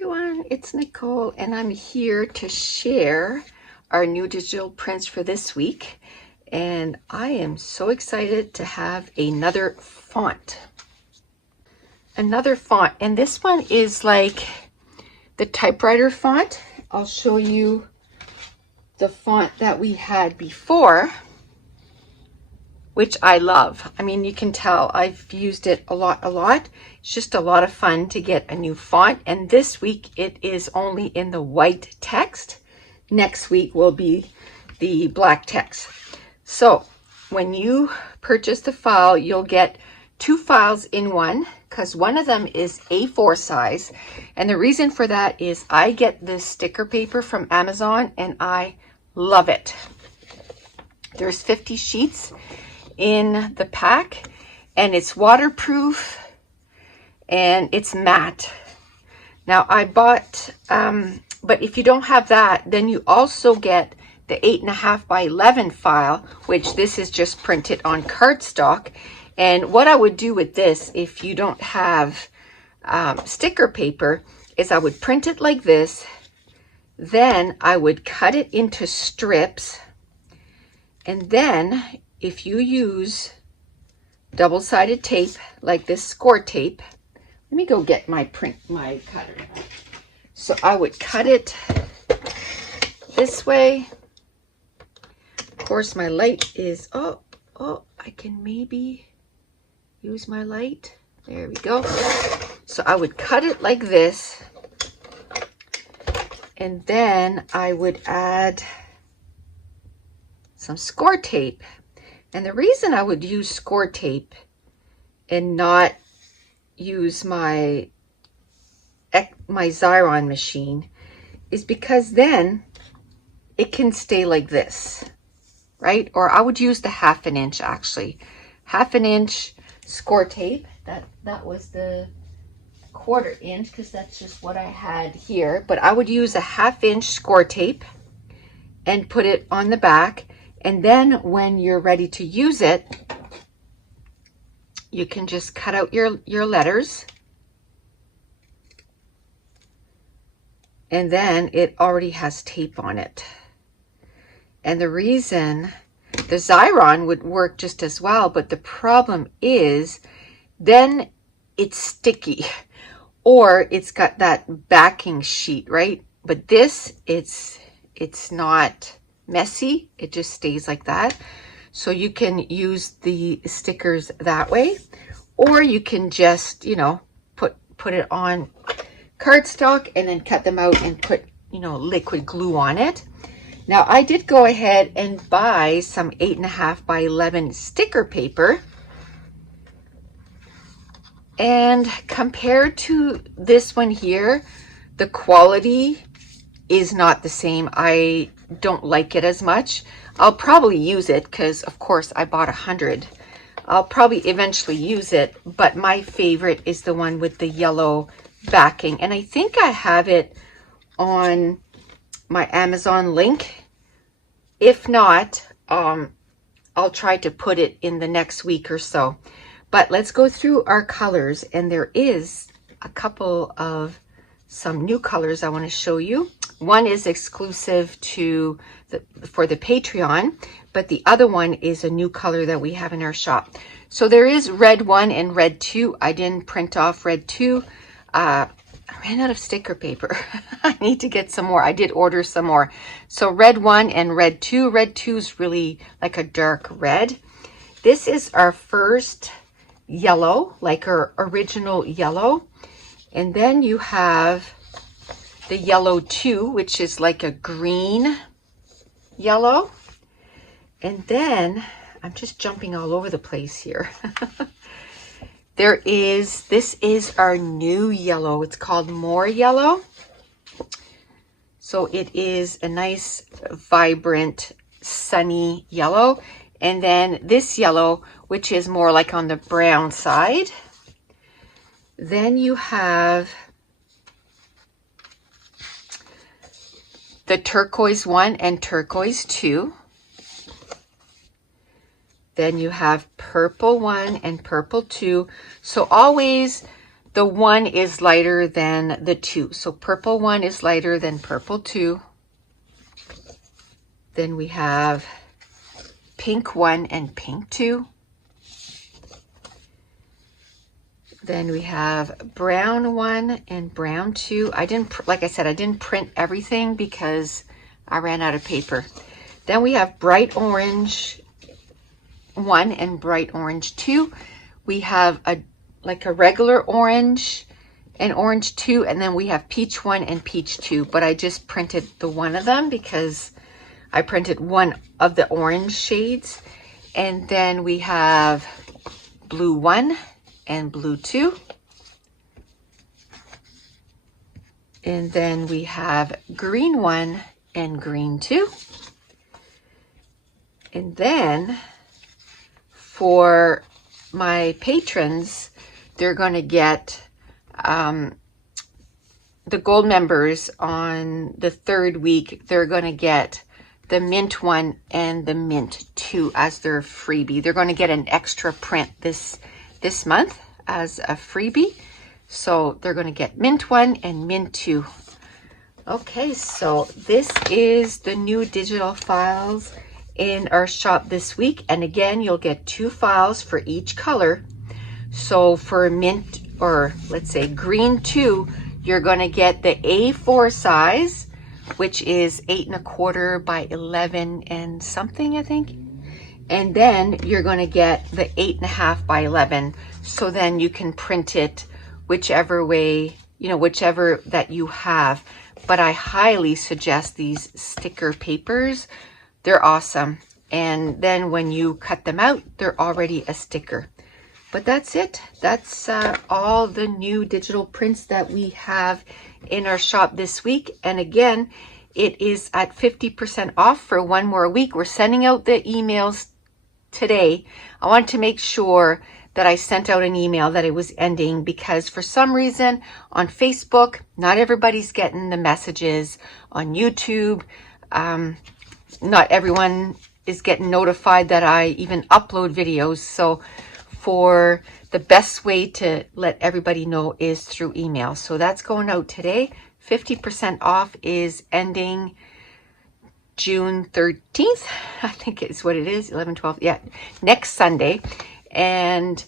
everyone, it's Nicole and I'm here to share our new digital prints for this week, and I am so excited to have another font, and this one is like the typewriter font. I'll show you the font that we had before, which I love. I mean, you can tell I've used it a lot. It's just a lot of fun to get a new font. And this week it is only in the white text. Next week will be the black text. So when you purchase the file, you'll get two files in one, because one of them is A4 size. And the reason for that is I get this sticker paper from Amazon and I love it. There's 50 sheets in the pack, and it's waterproof and it's matte. Now I bought, but if you don't have that, then you also get the 8.5 by 11 file, which this is just printed on cardstock. And what I would do with this, if you don't have sticker paper, is I would print it like this, then I would cut it into strips, and then if you use double-sided tape like this score tape, let me go get my cutter. So I would cut it this way. Of course, my light is, oh, I can maybe use my light. There we go. So I would cut it like this, and then I would add some score tape. And the reason I would use score tape and not use my Xyron machine is because then it can stay like this, right? Or I would use the 1/2 inch, actually. 1/2 inch score tape. That was the 1/4 inch, because that's just what I had here. But I would use a 1/2 inch score tape and put it on the back. And then when you're ready to use it, you can just cut out your letters. And then it already has tape on it. And the reason the Xyron would work just as well, but the problem is then it's sticky, or it's got that backing sheet, right? But this, it's not messy, it just stays like that. So you can use the stickers that way, or you can just, you know, put it on cardstock and then cut them out and put, you know, liquid glue on it. Now I did go ahead and buy some 8.5 by 11 sticker paper, and compared to this one here, the quality is not the same. I don't like it as much. I'll probably use it because of course I bought 100. I'll probably eventually use it, but my favorite is the one with the yellow backing, and I think I have it on my Amazon link. If not, I'll try to put it in the next week or so. But let's go through our colors, and there is a couple of some new colors I want to show you. One is exclusive to for the Patreon, but the other one is a new color that we have in our shop. So there is red 1 and red 2. I didn't print off red 2. I ran out of sticker paper. I need to get some more. I did order some more. So red 1 and red 2. Red 2 is really like a dark red. This is our first yellow, like our original yellow. And then you have the yellow 2, which is like a green yellow. And then I'm just jumping all over the place here. This is our new yellow. It's called More Yellow. So it is a nice, vibrant, sunny yellow. And then this yellow, which is more like on the brown side. Then you have the turquoise 1 and turquoise 2. Then you have purple 1 and purple 2. So always the 1 is lighter than the 2. So purple 1 is lighter than purple 2. Then we have pink 1 and pink 2. Then we have brown 1 and brown 2. Like I said, I didn't print everything because I ran out of paper. Then we have bright orange 1 and bright orange 2. We have a regular orange and orange 2, and then we have peach 1 and peach 2. But I just printed the one of them because I printed one of the orange shades. And then we have blue 1 and blue 2. And then we have green 1 and green 2. And then for my patrons, they're going to get the gold members on the 3rd week. They're going to get the mint 1 and the mint 2 as their freebie. They're going to get an extra print this month as a freebie. So they're going to get mint 1 and mint 2. Okay, so this is the new digital files in our shop this week. And again, you'll get 2 files for each color. So for mint, or let's say green 2, you're going to get the A4 size, which is 8 1/4 by 11 and something, I think. And then you're going to get the 8 1/2 by 11. So then you can print it whichever way, whichever that you have. But I highly suggest these sticker papers. They're awesome. And then when you cut them out, they're already a sticker. But that's it. That's all the new digital prints that we have in our shop this week. And again, it is at 50% off for 1 more week. We're sending out the emails today. I wanted to make sure that I sent out an email that it was ending, because for some reason on Facebook, not everybody's getting the messages. On YouTube, not everyone is getting notified that I even upload videos. So for the best way to let everybody know is through email. So that's going out today. 50% off is ending June 13th. I think it's what it is, 11, 12, yeah, next Sunday. And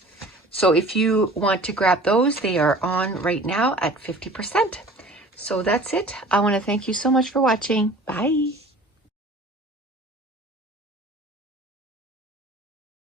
so if you want to grab those, they are on right now at 50%. So that's it. I want to thank you so much for watching. Bye.